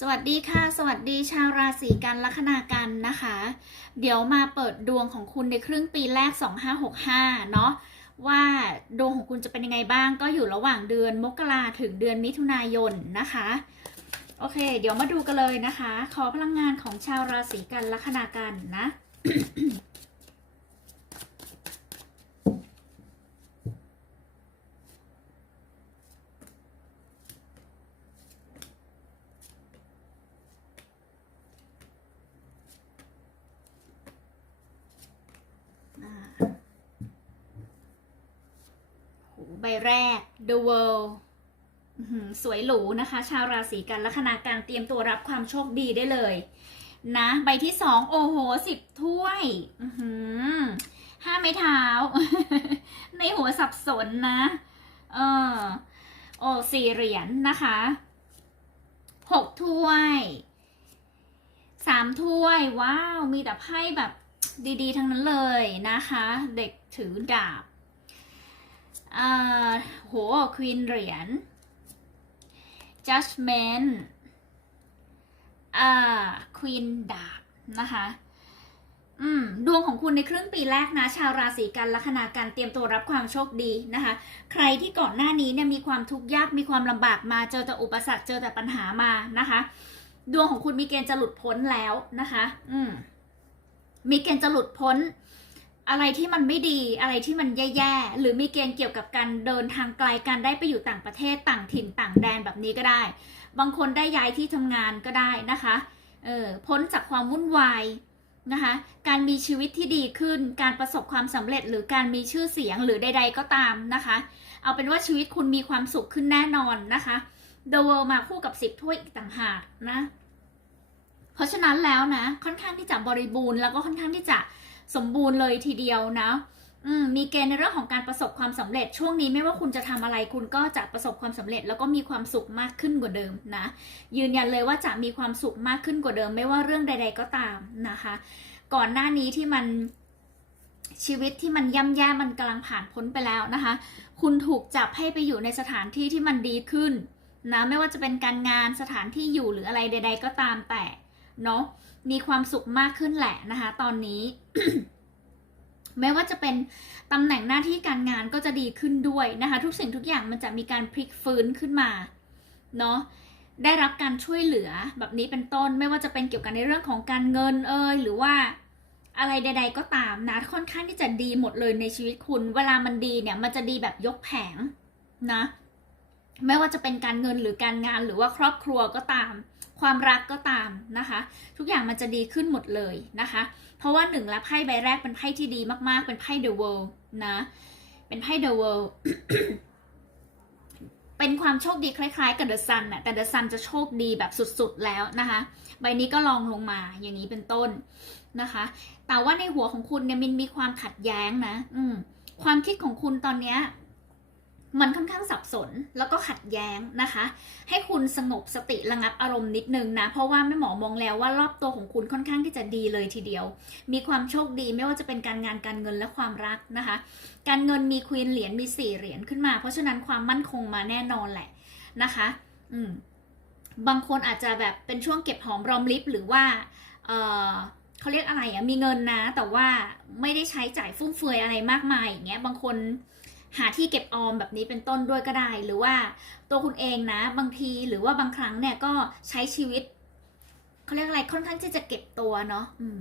สวัสดีค่ะ สวัสดีชาวราศีกันลัคนากันนะคะ เดี๋ยวมาเปิดดวงของคุณในครึ่งปีแรก 2565 เนาะว่าดวงของคุณจะเป็นยังไงบ้าง ก็อยู่ระหว่างเดือนมกราถึงเดือนมิถุนายนนะคะ โอเค เดี๋ยวมาดูกันเลยนะคะ ขอพลังงานของชาวราศีกันลัคนากันนะ อ่าโห ใบแรก The World สวยหรูนะคะ ชาวราศีกันลัคนาการเตรียมตัวรับความโชคดีได้เลย นะ ใบที่สองโอ้โหสิบถ้วยห้าไม้เท้า ในหัวสับสนนะ เออ โอ้สี่เหรียญนะคะหกถ้วยสามถ้วย ว้าว มีแต่ไพ่แบบดีๆ ทั้งนั้นเลยนะคะ เด็กถือดาบ อ่าโหควีนเหรียญ judgment อ่าควีนดาบนะคะอืมดวงของคุณในครึ่งปีแรกนะ ชาวราศีกันลัคนาการเตรียมตัวรับความโชคดีนะคะ ใครที่ก่อนหน้านี้เนี่ยมีความทุกข์ยากมีความลำบากมาเจอแต่อุปสรรคเจอแต่ปัญหามานะคะ ดวงของคุณมีเกณฑ์จะหลุดพ้นแล้วนะคะ อืมมีเกณฑ์จะหลุดพ้น อะไรที่มันไม่ดีอะไรที่มันแย่ๆ หรือมีเกณฑ์เกี่ยวกับการเดินทางไกลการได้ไปอยู่ต่างประเทศต่างถิ่นต่างแดนแบบนี้ก็ได้ บางคนได้ย้ายที่ทำงานก็ได้นะคะเออพ้นจากความวุ่นวายนะคะการมีชีวิตที่ดีขึ้น การประสบความสำเร็จหรือการมีชื่อเสียงหรือใด ๆก็ตามนะคะ เอาเป็นว่าชีวิตคุณมีความสุขขึ้นแน่นอนนะคะ The World มาคู่กับสิบถ้วยอีกต่างหากนะเพราะฉะนั้นแล้วนะค่อนข้างที่จะบริบูรณ์แล้วก็ค่อนข้างที่จะ สมบูรณ์เลยทีเดียวนะมมีเกณฑ์ในเรื่องของการประสบความสำเร็จช่วงนี้ไม่ว่าคุณจะทำอะไรคุณก็จะประสบความสำเร็จ แล้วก็มีความสุขมากขึ้นกว่าเดิมนะ ยืนยันเลยว่าจะมีความสุขมากขึ้นกว่าเดิม ไม่ว่าเรื่องใด ๆก็ตามนะคะ ก่อนหน้านี้ที่มันชีวิตที่มันย่ำแย่มันกำลังผ่านพ้นไปแล้วนะคะ คุณถูกจับให้ไปอยู่ในสถานที่ที่มันดีขึ้นนะไม่ว่าจะเป็นการงานสถานที่อยู่หรืออะไรใด ๆ ก็ตามแต่เนาะ มีความสุขมากขึ้นแหละนะคะ ตอนนี้ไม่ว่าจะเป็นตำแหน่งหน้าที่การงานก็จะดีขึ้นด้วยนะคะ ทุกสิ่งทุกอย่างมันจะมีการพลิกฟื้นขึ้นมาเนาะได้รับการช่วยเหลือแบบนี้เป็นต้นไม่ว่าจะเป็นเกี่ยวกับในเรื่องของการเงินเอ่ยหรือว่าอะไรใด ๆ ก็ตามนะค่อนข้างที่จะดีหมดเลยในชีวิตคุณ เวลามันดีเนี่ยมันจะดีแบบยกแผงนะ ไม่ว่าจะเป็นการเงินหรือการงานหรือว่าครอบครัวก็ตาม ความรักก็ตามนะคะ ทุกอย่างมันจะดีขึ้นหมดเลยนะคะ เพราะว่าหนึ่งแล้วไพ่ใบแรกเป็นไพ่ที่ดีมากๆ เป็นไพ่ The World นะ เป็นไพ่ The World เป็นความโชคดีคล้ายๆ กับ The Sun น่ะแต่ The Sun จะโชคดีแบบสุดๆแล้วนะคะ ใบนี้ก็ลองลงมาอย่างนี้เป็นต้นนะคะ แต่ว่าในหัวของคุณเนี่ยมินมีความขัดแย้งนะ อืความคิดของคุณตอนเนี้ย มันค่อนข้างสับสนแล้วก็ขัดแย้งนะคะ ให้คุณสงบสติระงับอารมณ์นิดนึงนะ เพราะว่าแม่หมอมองแล้วว่ารอบตัวของคุณค่อนข้างที่จะดีเลยทีเดียว มีความโชคดีไม่ว่าจะเป็นการงานการเงินและความรักนะคะ การเงินมีควีนเหรียญมีสี่เหรียญขึ้นมา เพราะฉะนั้นความมั่นคงมาแน่นอนแหละนะคะ อืมบางคนอาจจะแบบเป็นช่วงเก็บหอมรอมริบหรือว่าเออเขาเรียกอะไรอะมีเงินนะ แต่ว่าไม่ได้ใช้จ่ายฟุ่มเฟือยอะไรมากมายอย่างเงี้ยบางคน หาที่เก็บออมแบบนี้เป็นต้นด้วยก็ได้ หรือว่าตัวคุณเองนะ บางทีหรือว่าบางครั้งเนี่ยก็ใช้ชีวิตเขาเรียกอะไรค่อนข้างที่จะเก็บตัวเนาะอืม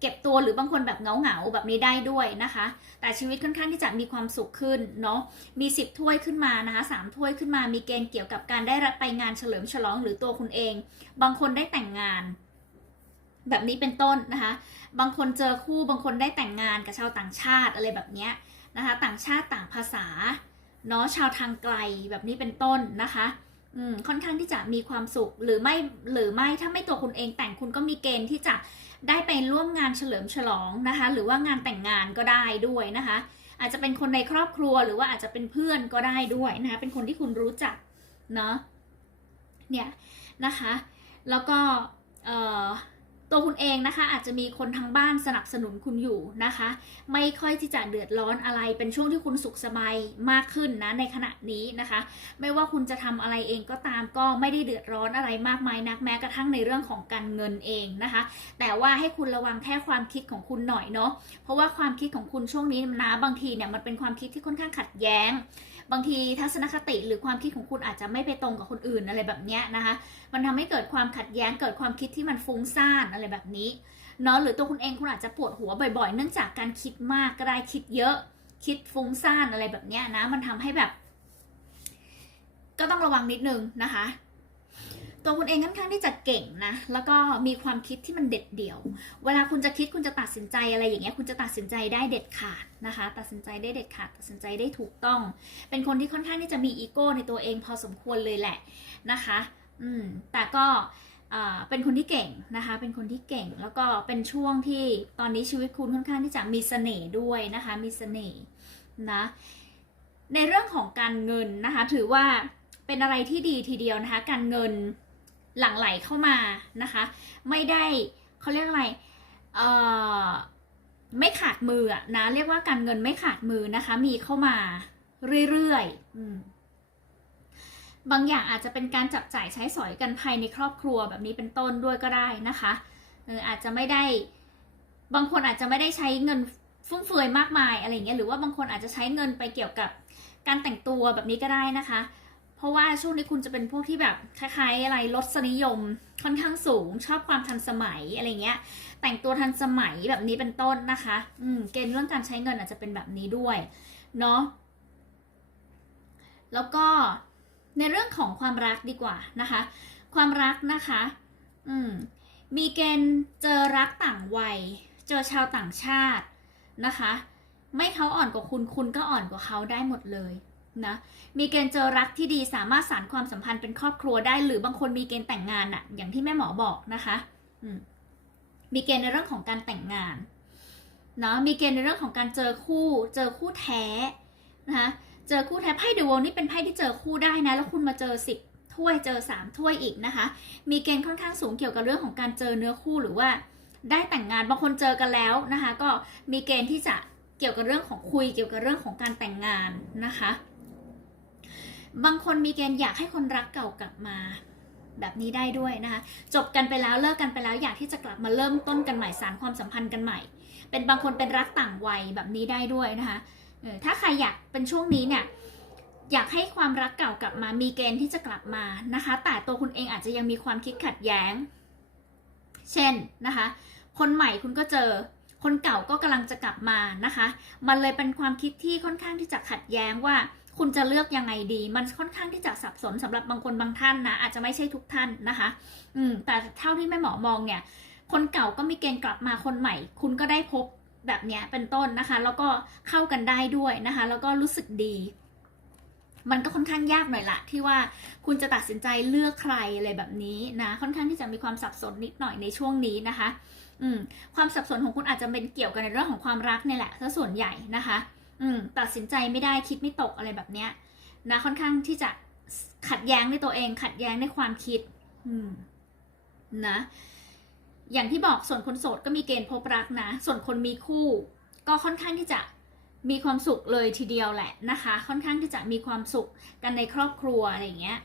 เก็บตัวหรือบางคนแบบเหงาแบบนี้ได้ด้วยนะคะ แต่ชีวิตค่อนข้างที่จะมีความสุขขึ้นเนาะมีสิบถ้วยขึ้นมานะคะสามถ้วยขึ้นมามีเกณฑ์เกี่ยวกับการได้รับไปงานเฉลิมฉลองหรือตัวคุณเอง บางคนได้แต่งงาน แบบนี้เป็นต้นนะคะ บางคนเจอคู่บางคนได้แต่งงานกับชาวต่างชาติอะไรแบบเนี้ย นะคะต่างชาติต่างภาษาเนาะชาวทางไกลแบบนี้เป็นต้นนะคะอืมค่อนข้างที่จะมีความสุขหรือไม่หรือไม่ถ้าไม่ตัวคุณเองแต่งคุณก็มีเกณฑ์ที่จะได้ไปร่วมงานเฉลิมฉลองนะคะ หรือว่างานแต่งงานก็ได้ด้วยนะคะ อาจจะเป็นคนในครอบครัวหรือว่าอาจจะเป็นเพื่อนก็ได้ด้วยนะคะเป็นคนที่คุณรู้จักเนาะเนี่ยนะคะ แล้วก็เอ่อ ตัวคุณเองนะคะอาจจะมีคนทางบ้านสนับสนุนคุณอยู่นะคะ ไม่ค่อยที่จะเดือดร้อนอะไรเป็นช่วงที่คุณสุขสบายมากขึ้นนะในขณะนี้นะคะ ไม่ว่าคุณจะทำอะไรเองก็ตามก็ไม่ได้เดือดร้อนอะไรมากมายนักแม้กระทั่งในเรื่องของการเงินเองนะคะ แต่ว่าให้คุณระวังแค่ความคิดของคุณหน่อยเนาะเพราะว่าความคิดของคุณช่วงนี้นะบางทีเนี่ยมันเป็นความคิดที่ค่อนข้างขัดแย้ง บางทีทัศนคติหรือความคิดของคุณอาจจะไม่ไปตรงกับคนอื่นอะไรแบบเนี้ยนะคะ มันทำให้เกิดความขัดแย้งเกิดความคิดที่มันฟุ้งซ่านอะไรแบบนี้เนาะหรือตัวคุณเองคุณอาจจะปวดหัวบ่อยๆ เนื่องจากการคิดมากก็ได้คิดเยอะ คิดฟุ้งซ่านอะไรแบบเนี้ยนะ มันทำให้แบบ ก็ต้องระวังนิดนึงนะคะ ตัวคุณเองค่อนข้างที่จะเก่งนะ แล้วก็มีความคิดที่มันเด็ดเดี่ยว เวลาคุณจะคิดคุณจะตัดสินใจอะไรอย่างเงี้ย คุณจะตัดสินใจได้เด็ดขาดนะคะ ตัดสินใจได้เด็ดขาด ตัดสินใจได้ถูกต้อง เป็นคนที่ค่อนข้างที่จะมีอีโก้ในตัวเองพอสมควรเลยแหละนะคะ อืม แต่ก็อ่าเป็นคนที่เก่งนะคะ เป็นคนที่เก่ง แล้วก็เป็นช่วงที่ตอนนี้ชีวิตคุณค่อนข้างที่จะมีเสน่ห์ด้วยนะคะ มีเสน่ห์นะ ในเรื่องของการเงินนะคะ ถือว่าเป็นอะไรที่ดีทีเดียวนะคะ การเงิน หลั่งไหลเข้ามานะคะ ไม่ได้เขาเรียกอะไรเอ่อไม่ขาดมืออะนะ เรียกว่าการเงินไม่ขาดมือนะคะ มีเข้ามาเรื่อยๆบางอย่างอาจจะเป็นการจับจ่ายใช้สอยกันภายในครอบครัวแบบนี้เป็นต้นด้วยก็ได้นะคะเอออาจจะไม่ได้บางคนอาจจะไม่ได้ใช้เงินฟุ่มเฟือยมากมายอะไรเงี้ยหรือว่าบางคนอาจจะใช้เงินไปเกี่ยวกับการแต่งตัวแบบนี้ก็ได้นะคะ เพราะว่าช่วงนี้คุณจะเป็นพวกที่แบบคล้ายๆอะไรรสนิยมค่อนข้างสูง ชอบความทันสมัยอะไรเงี้ย แต่งตัวทันสมัยแบบนี้เป็นต้นนะคะ อืมเกณฑ์เรื่องการใช้เงินอาจจะเป็นแบบนี้ด้วย เนาะแล้วก็ในเรื่องของความรักดีกว่านะคะ ความรักนะคะ อืมมีเกณฑ์เจอรักต่างวัย เจอชาวต่างชาตินะคะ ไม่เขาอ่อนกว่าคุณคุณก็อ่อนกว่าเขาได้หมดเลย นะมีเกณฑ์เจอรักที่ดีสามารถสานความสัมพันธ์เป็นครอบครัวได้ หรือบางคนมีเกณฑ์แต่งงานอะอย่างที่แม่หมอบอกนะคะมีเกณฑ์ในเรื่องของการแต่งงานเนาะมีเกณฑ์ในเรื่องของการเจอคู่ เจอคู่แท้นะคะเจอคู่แท้ไพ่เดอะวนี่เป็นไพ่ที่เจอคู่ได้นะ แล้วคุณมาเจอสิบถ้วยเจอสามถ้วยอีกนะคะ มีเกณฑ์ค่อนข้างสูงเกี่ยวกับเรื่องของการเจอเนื้อคู่หรือว่าได้แต่งงานบางคนเจอกันแล้วนะคะ ก็มีเกณฑ์ที่จะเกี่ยวกับเรื่องของคุยเกี่ยวกับเรื่องของการแต่งงานนะคะ บางคนมีเกณฑ์อยากให้คนรักเก่ากลับมา แบบนี้ได้ด้วยนะคะ จบกันไปแล้วเลิกกันไปแล้วอยากที่จะกลับมาเริ่มต้นกันใหม่สารความสัมพันธ์กันใหม่ เป็นบางคนเป็นรักต่างวัยแบบนี้ได้ด้วยนะคะเออถ้าใครอยากเป็นช่วงนี้เนี่ยอยากให้ความรักเก่ากลับมามีเกณฑ์ที่จะกลับมานะคะ แต่ตัวคุณเองอาจจะยังมีความคิดขัดแย้ง เช่นนะคะ คนใหม่คุณก็เจอ คนเก่าก็กำลังจะกลับมานะคะ มันเลยเป็นความคิดที่ค่อนข้างที่จะขัดแย้งว่า คุณจะเลือกยังไงดี มันค่อนข้างที่จะสับสนสำหรับบางคนบางท่านนะ อาจจะไม่ใช่ทุกท่านนะคะ อืม แต่เท่าที่แม่หมอมองเนี่ย คนเก่าก็มีเกณฑ์กลับมาคนใหม่ คุณก็ได้พบแบบเนี้ยเป็นต้นนะคะ แล้วก็เข้ากันได้ด้วยนะคะ แล้วก็รู้สึกดีมันก็ค่อนข้างยากหน่อยละที่ว่าคุณจะตัดสินใจเลือกใครอะไรแบบนี้นะค่อนข้างที่จะมีความสับสนนิดหน่อยในช่วงนี้นะคะ อืมความสับสนของคุณอาจจะเป็นเกี่ยวกันในเรื่องของความรักเนี่ยแหละซะส่วนใหญ่นะคะ อืมตัดสินใจไม่ได้คิดไม่ตกอะไรแบบเนี้ยนะค่อนข้างที่จะขัดแย้งในตัวเอง ขัดแย้งในความคิด อืมนะ อย่างที่บอกส่วนคนโสดก็มีเกณฑ์พบรักนะ ส่วนคนมีคู่ ก็ค่อนข้างที่จะมีความสุขเลยทีเดียวแหละนะคะ ค่อนข้างที่จะมีความสุขกันในครอบครัวอะไรอย่างเงี้ย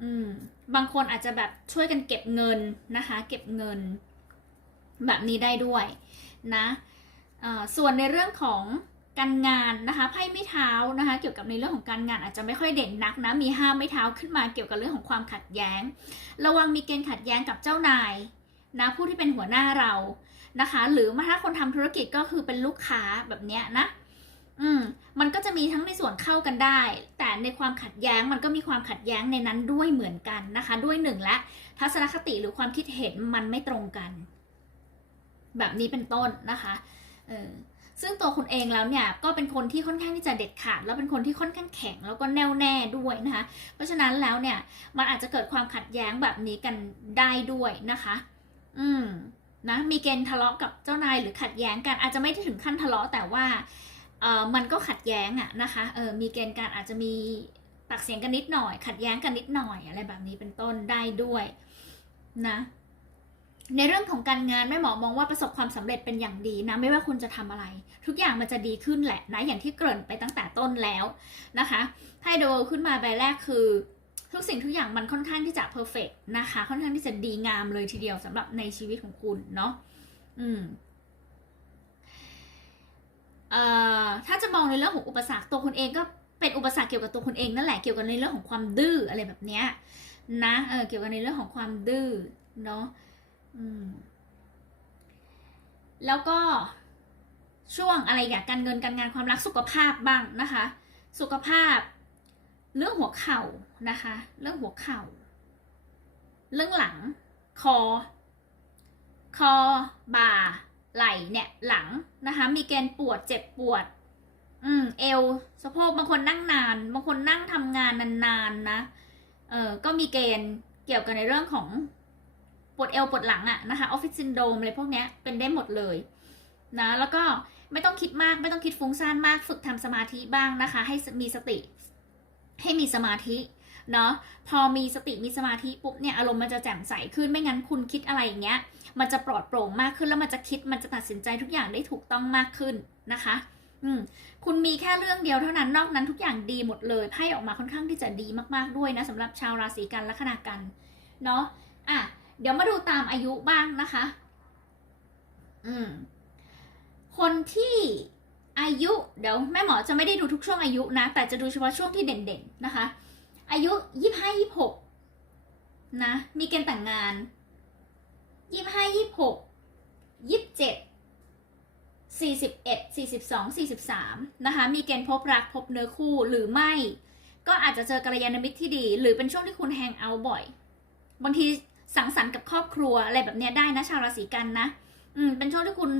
อืม บางคนอาจจะแบบช่วยกันเก็บเงินนะคะ เก็บเงิน แบบนี้ได้ด้วยนะส่วนในเรื่องของ การงานนะคะไพ่ไม่เท้านะคะเกี่ยวกับในเรื่องของการงานอาจจะไม่ค่อยเด่นนักนะมีห้าไม่เท้าขึ้นมาเกี่ยวกับเรื่องของความขัดแย้ง ระวังมีเกณฑ์ขัดแย้งกับเจ้านายนะผู้ที่เป็นหัวหน้าเรานะคะ หรือถ้าคนทำธุรกิจก็คือเป็นลูกค้าแบบเนี้ยนะอืมมันก็จะมีทั้งในส่วนเข้ากันได้ แต่ในความขัดแย้งมันก็มีความขัดแย้งในนั้นด้วยเหมือนกันนะคะ ด้วยหนึ่งและทัศนคติหรือความคิดเห็นมันไม่ตรงกัน แบบนี้เป็นต้นนะคะเออ ซึ่งตัวคุณเองแล้วเนี่ยก็เป็นคนที่ค่อนข้างที่จะเด็ดขาด แล้วเป็นคนที่ค่อนข้างแข็งแล้วก็แน่วแน่ด้วยนะคะ เพราะฉะนั้นแล้วเนี่ยมันอาจจะเกิดความขัดแย้งแบบนี้กันได้ด้วยนะคะ อืมนะมีเกณฑ์ทะเลาะกับเจ้านายหรือขัดแย้งกันอาจจะไม่ได้ถึงขั้นทะเลาะแต่ว่าเออมันก็ขัดแย้งอะนะคะเออมีเกณฑ์การอาจจะมีปากเสียงกันนิดหน่อย ขัดแย้งกันนิดหน่อยอะไรแบบนี้เป็นต้นได้ด้วยนะ ในเรื่องของการงานแม่หมอมองว่าประสบความสำเร็จเป็นอย่างดีนะไม่ว่าคุณจะทำอะไร ทุกอย่างมันจะดีขึ้นแหละนะอย่างที่เกริ่นไปตั้งแต่ต้นแล้วนะคะไพ่เดวขึ้นมาใบแรกคือ ทุกสิ่งทุกอย่างมันค่อนข้างที่จะเพอร์เฟกนะคะ ค่อนข้างที่จะดีงามเลยทีเดียวสำหรับในชีวิตของคุณเนาะอืมเอ่อถ้าจะมองในเรื่องของอุปสรรคตัวคุณเองก็เป็นอุปสรรคเกี่ยวกับตัวคุณเองนั่นแหละเกี่ยวกับในเรื่องของความดื้ออะไรแบบเนี้ยนะเออเกี่ยวกับในเรื่องของความดื้อเนาะ แล้วก็ช่วงอะไรอย่างการเงินการงานความรักสุขภาพบ้างนะคะ สุขภาพ เรื่องหัวเข่านะคะ เรื่องหัวเข่า เรื่องหลัง คอ คอ บ่า ไหล่เนี่ยหลังนะคะ มีเกณฑ์ปวดเจ็บปวด อืม เอวสะโพกบางคนนั่งนาน บางคนนั่งทำงานนานๆนะเออก็มีเกณฑ์เกี่ยวกับในเรื่องของ ปวดเอวปวดหลังอะนะคะออฟฟิศซินโดมอะไรพวกเนี้ยเป็นได้หมดเลยนะแล้วก็ไม่ต้องคิดมากไม่ต้องคิดฟุ้งซ่านมากฝึกทำสมาธิบ้างนะคะ ให้มีสติ ให้มีสมาธิเนาะพอมีสติมีสมาธิปุ๊บเนี่ยอารมณ์มันจะแจ่มใสขึ้นไม่งั้นคุณคิดอะไรอย่างเงี้ย มันจะปลอดโปร่งมากขึ้นแล้วมันจะคิดมันจะตัดสินใจทุกอย่างได้ถูกต้องมากขึ้นนะคะ อืมคุณมีแค่เรื่องเดียวเท่านั้นนอกนั้นทุกอย่างดีหมดเลยไพ่ออกมาค่อนข้างที่จะดีมากๆด้วยนะสำหรับชาวราศีกันลัคนากันเนาะ เดี๋ยวมาดูตามอายุบ้างนะคะ อืม คนที่อายุ เดี๋ยวแม่หมอจะไม่ได้ดูทุกช่วงอายุนะ แต่จะดูเฉพาะช่วงที่เด่นๆนะคะ อายุยี่ห้ายี่หกนะ มีเกณฑ์แต่งงานยี่ห้ายี่หกยี่สิบเจ็ด41 42 43นะคะ มีเกณฑ์พบรักพบเนื้อคู่หรือไม่ ก็อาจจะเจอกัลยาณมิตรที่ดี หรือเป็นช่วงที่คุณแฮงเอาท์บ่อย บางที สังสรรค์กับครอบครัวอะไรแบบเนี้ยได้นะชาวราศีกันนะอืมเป็นช่วงที่คุณ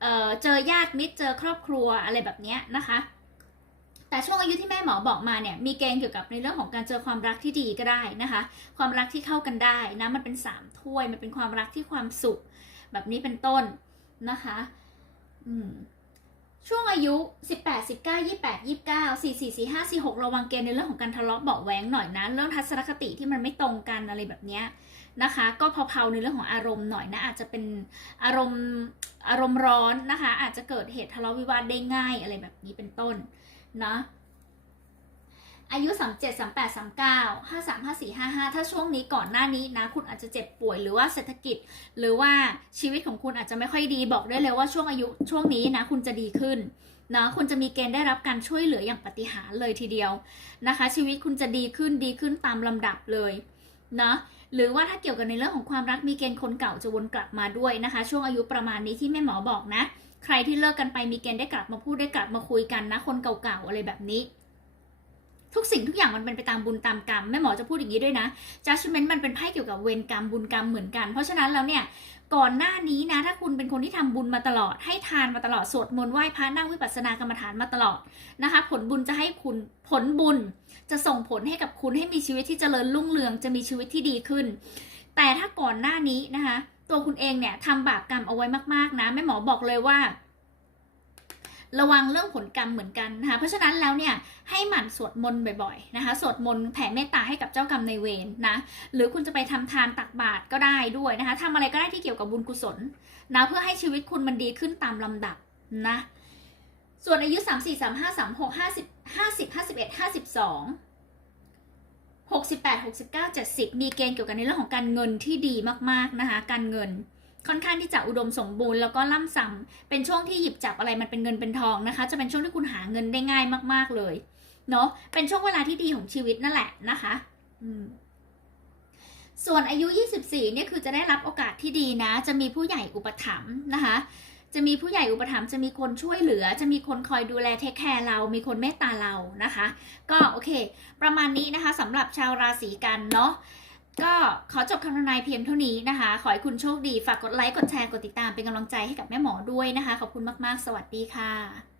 เอ่อเจอญาติมิตรเจอครอบครัวอะไรแบบเนี้ยนะคะ แต่ช่วงอายุที่แม่หมอบอกมาเนี่ยมีเกณฑ์เกี่ยวกับในเรื่องของการเจอความรักที่ดีก็ได้นะคะ ความรักที่เข้ากันได้นะมันเป็นสามถ้วยมันเป็นความรักที่ความสุข แบบนี้เป็นต้นนะคะ อืม ช่วงอายุ 18 19 28 29 44 45 46 ระวังเกณฑ์ในเรื่องของการทะเลาะเบาแหวงหน่อยนะ เรื่องทัศนคติที่มันไม่ตรงกันอะไรแบบเนี้ยนะคะ ก็เผาๆในเรื่องของอารมณ์หน่อยนะ อาจจะเป็นอารมณ์อารมณ์ร้อนนะคะ อาจจะเกิดเหตุทะเลาะวิวาทได้ง่ายอะไรแบบนี้เป็นต้นนะ อายุ 37 38 39 53 54 55 ถ้าช่วงนี้ก่อนหน้านี้นะ คุณอาจจะเจ็บป่วยหรือว่าเศรษฐกิจ หรือว่าชีวิตของคุณอาจจะไม่ค่อยดีบอกได้เลยว่าช่วงอายุช่วงนี้นะ คุณจะดีขึ้นนะคุณจะมีเกณฑ์ได้รับการช่วยเหลืออย่างปฏิหารเลยทีเดียวนะคะ ชีวิตคุณจะดีขึ้นดีขึ้นตามลำดับเลยนะหรือว่าถ้าเกี่ยวกับในเรื่องของความรักมีเกณฑ์คนเก่าจะวนกลับมาด้วยนะคะ ช่วงอายุประมาณนี้ที่แม่หมอบอกนะ ใครที่เลิกกันไปมีเกณฑ์ได้กลับมาพูดได้กลับมาคุยกันนะ คนเก่าๆอะไรแบบนี้ ทุกสิ่งทุกอย่างมันเป็นไปตามบุญตามกรรมแม่หมอจะพูดอย่างนี้ด้วยนะ judgment มันเป็นไพ่เกี่ยวกับเวรกรรมบุญกรรมเหมือนกัน เพราะฉะนั้นแล้วเนี่ยก่อนหน้านี้นะ ถ้าคุณเป็นคนที่ทำบุญมาตลอด ให้ทานมาตลอดสวดมนต์ไหว้พระนั่งวิปัสสนากรรมฐานมาตลอดนะคะ ผลบุญจะให้คุณผลบุญจะส่งผลให้กับคุณให้มีชีวิตที่เจริญรุ่งเรืองจะมีชีวิตที่ดีขึ้น แต่ถ้าก่อนหน้านี้นะคะ ตัวคุณเองเนี่ยทำบาปกรรมเอาไว้มากๆนะแม่หมอบอกเลยว่า ระวังเรื่องผลกรรมเหมือนกันนะคะเพราะฉะนั้นแล้วเนี่ยให้หมั่นสวดมนต์บ่อยๆนะคะสวดมนต์แผ่เมตตาให้กับเจ้ากรรมในเวรนะหรือคุณจะไปทำทานตักบาตรก็ได้ด้วยนะคะทำอะไรก็ได้ที่เกี่ยวกับบุญกุศลนะเพื่อให้ชีวิตคุณมันดีขึ้นตามลำดับนะส่วนอายุ 3 4 3 5 3 6 50 50 51 52 68 69 70 มีเกณฑ์เกี่ยวกับในเรื่องของการเงินที่ดีมากๆนะคะการเงิน ค่อนข้างที่จะอุดมสมบูรณ์แล้วก็ล่ำซ้ำเป็นช่วงที่หยิบจับอะไรมันเป็นเงินเป็นทองนะคะ จะเป็นช่วงที่คุณหาเงินได้ง่ายมาก ๆเลยเนาะเป็นช่วงเวลาที่ดีของชีวิตนั่นแหละนะคะอืมส่วนอายุ 24 เนี่ยคือจะได้รับโอกาสที่ดีนะ จะมีผู้ใหญ่อุปถัมภ์นะคะ จะมีผู้ใหญ่อุปถัมภ์ จะมีคนช่วยเหลือ จะมีคนคอยดูแลเทคแคร์เรา มีคนเมตตาเรานะคะ ก็โอเค ประมาณนี้นะคะสำหรับชาวราศีกันเนาะ ก็ขอจบคำทำนายเพียงเท่านี้นะคะ ขอให้คุณโชคดี ฝากกดไลค์ กดแชร์ กดติดตามเป็นกำลังใจให้กับแม่หมอด้วยนะคะ ขอบคุณมาก ๆ สวัสดีค่ะ